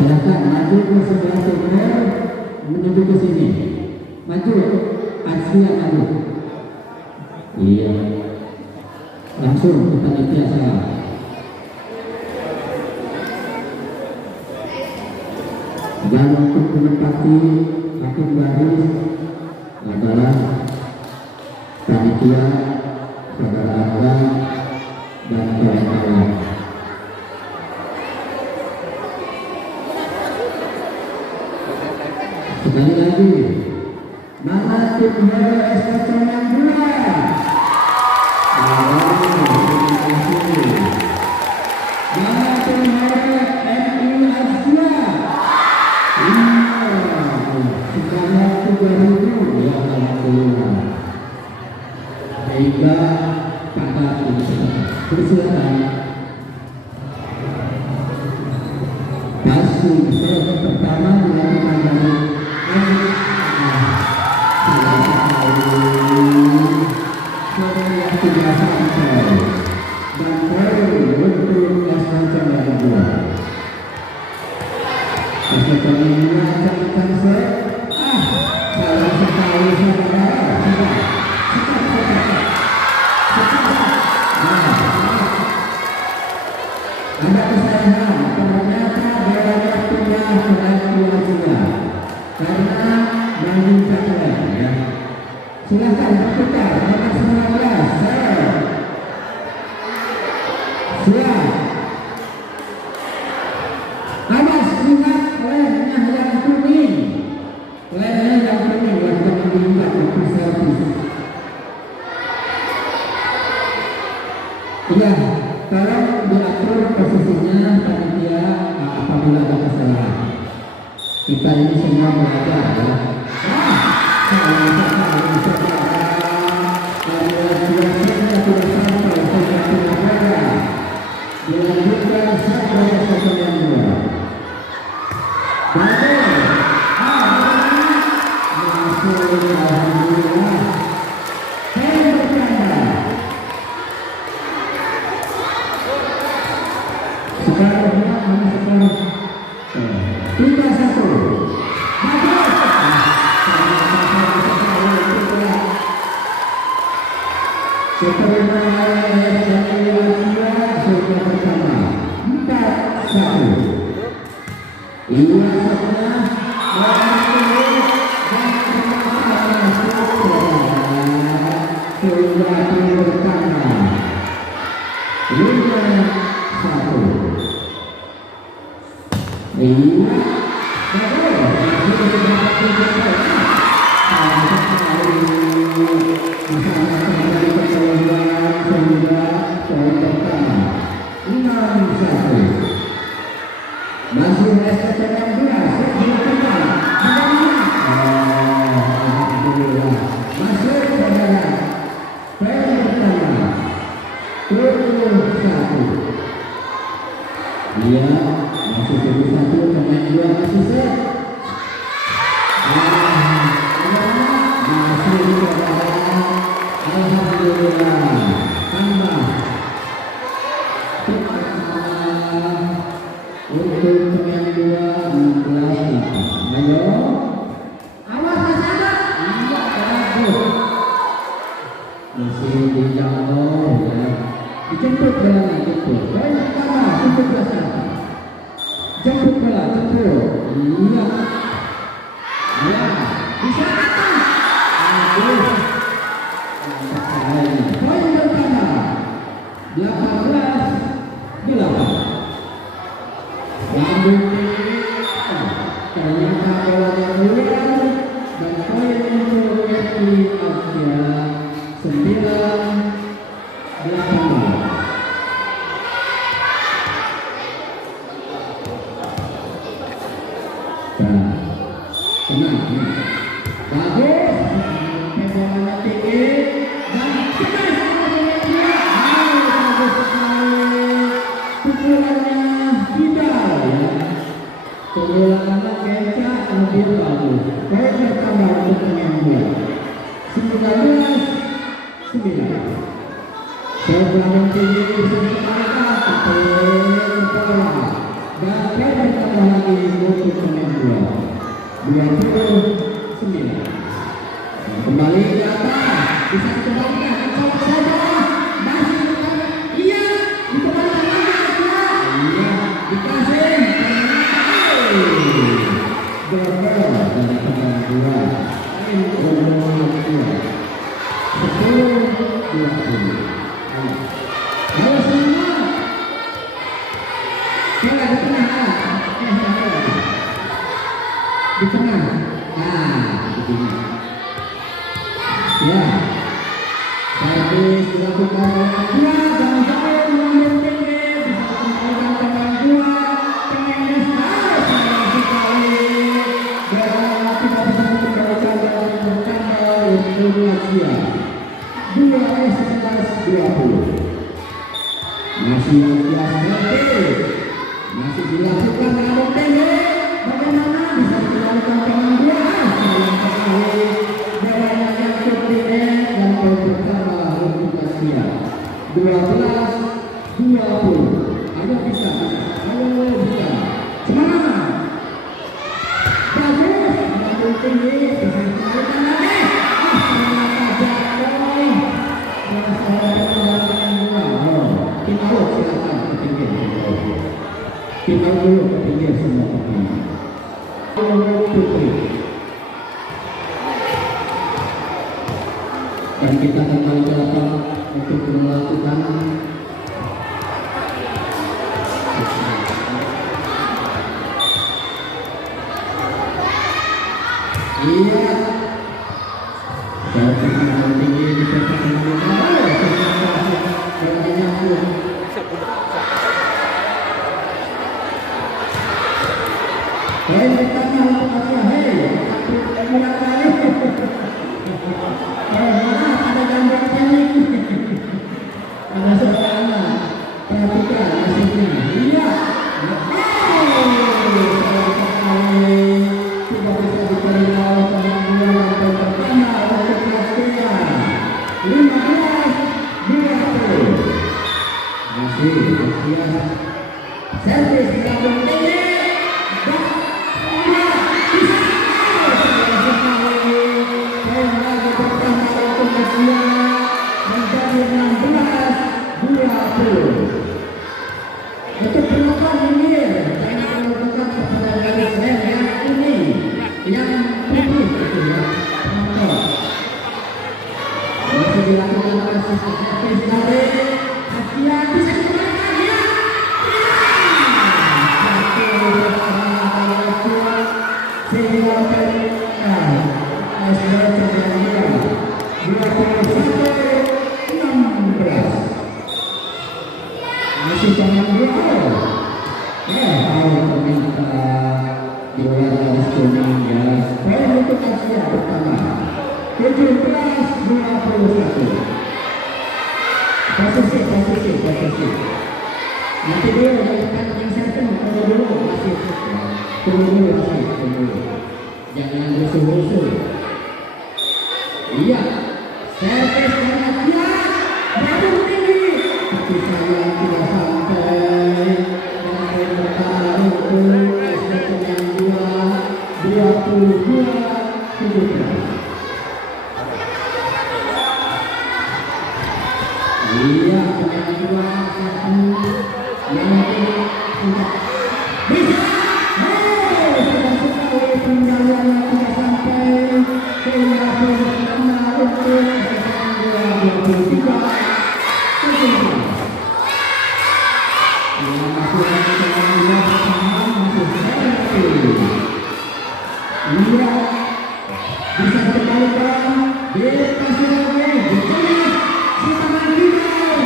Silakan maju ke sebelah timur menuju ke sini. Maju, Asia maju. Iya. Langsung ke panitia saya. Dan untuk menempati hakim baris adalah panitia saudara Anda dan kawan-kawan. Sekali lagi, mana tim Hero SKC yang dua? Mana tim Hero MU Asia? Sebanyak 3.000 ya alhamdulillah. Sehingga kata bersilakan. Kasih set pertama dilakukan dari ada kesalahan, ternyata bolanya pindah ke Asia juga karena banding caklet ya. Silakan berputar nomor 19 siap. Awas lihat lemnya yang kuning, lemnya yang kuning yang menunjukkan untuk servis. Iya, tolong diatur posisinya panitia apabila ada kesalahan. Kita ini semua belajar ya. Dilanjutkan sampai satu yang dua. Masih SKC 16 masuk saudara poin pertama 21. Iya masih 21 pemain 2 masih set. Masih saudara alhamdulillah tambah untuk pemain 2 16. Ayo awas masih ada. Iya bagus. Masih dijangkau ya. Dijemput bola, jemput. Poin pertama 17. Jemput bola, jemput. Iya. Ya, bisa atas. Bagus. Poin pertama 18-8. Ternyata bolanya keluar dan poin untuk MU Asia 9-8. Tenang, bagus, bolanya tinggi dan bagus sekali pukulannya Vidal ya. Pukulannya Keca lebih bagus. Poin pertama untuk pemain 19-9. Sebelah tinggi sementara poin bola dan poin pertama lagi 29. Kembali ke atas, bisa dikembalikan, coba saja, masih iya, dikembalikan lagi, iya, dikasih, gagal dari pemain dua, nomor 10-20. Ayo semua, bola di tengah, di tengah, begini. Ya, servis dilakukan oleh dua, jangan sampai mengambil tinggi, bisa kembalikan pemain dua, pemainnya harus sekali, dan tidak bisa dikembalikan dalam bertambah Indonesia 2-19-20. Masih servis, masih dilakukan dengan tinggi, bagaimana bisa dikembalikan pemain dua, sayang sekali. Dan pertama untuk Asia 12-20. Ayo bisa, ayo bisa, semangat, bagus, mengambil tinggi, bisa dikembalikan lagi. Ternyata jatuh. Kita silakan ketinggian, kita dulu ketinggian semua pemain. Putri. Dan kita akan kembali ke lapangan untuk melakukan iya dari yang tinggi di pertandingan ada gambar teknik, ada seorang perhatikan hasilnya. Iya, tidak bisa diterima oleh pemain dua yang pertama untuk Asia 15-20. Masih Asia servis dilakukan tinggi. Untuk penonton ini, jangan melakukan kepada garis yang ini, yang putih itu ya, penonton. Masih dilakukan oleh servis dari Asia, bisa dikembalikan ya. Satu sehingga masih jangan dulu. Kalau meminta bola dari kuning ya, poin untuk Asia pertama 17-21. Posisi. Nanti dia yang satu tunggu dulu masih. Jangan rusuh. Iya, servis dari Asia baru tinggi. Tapi saya tidak sampai dan pertama untuk yang 22-17. Iya, yang dua yang tidak bisa. Sedang sekali pengendalian yang tidak sampai sehingga pertama untuk 23. Iya, bisa dikembalikan, dikasih lagi, dikemas, serangan final,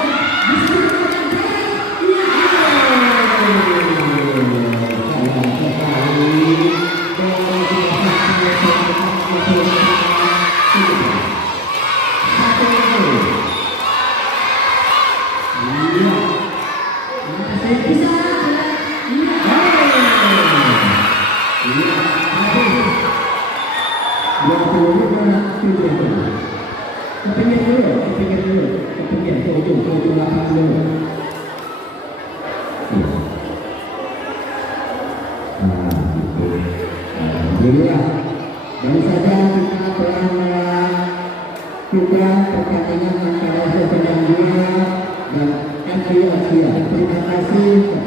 bisa dikembalikan, iya, sayang sekali, bola tidak sampai satu lagi, iya, masih bisa, iya, kepingin ke ujung lapangan dulu. Nah, gitu. Alhamdulillah. saja kita telah melakukan pertandingan antara Sesendang 2 dan MU Asia. Terima kasih.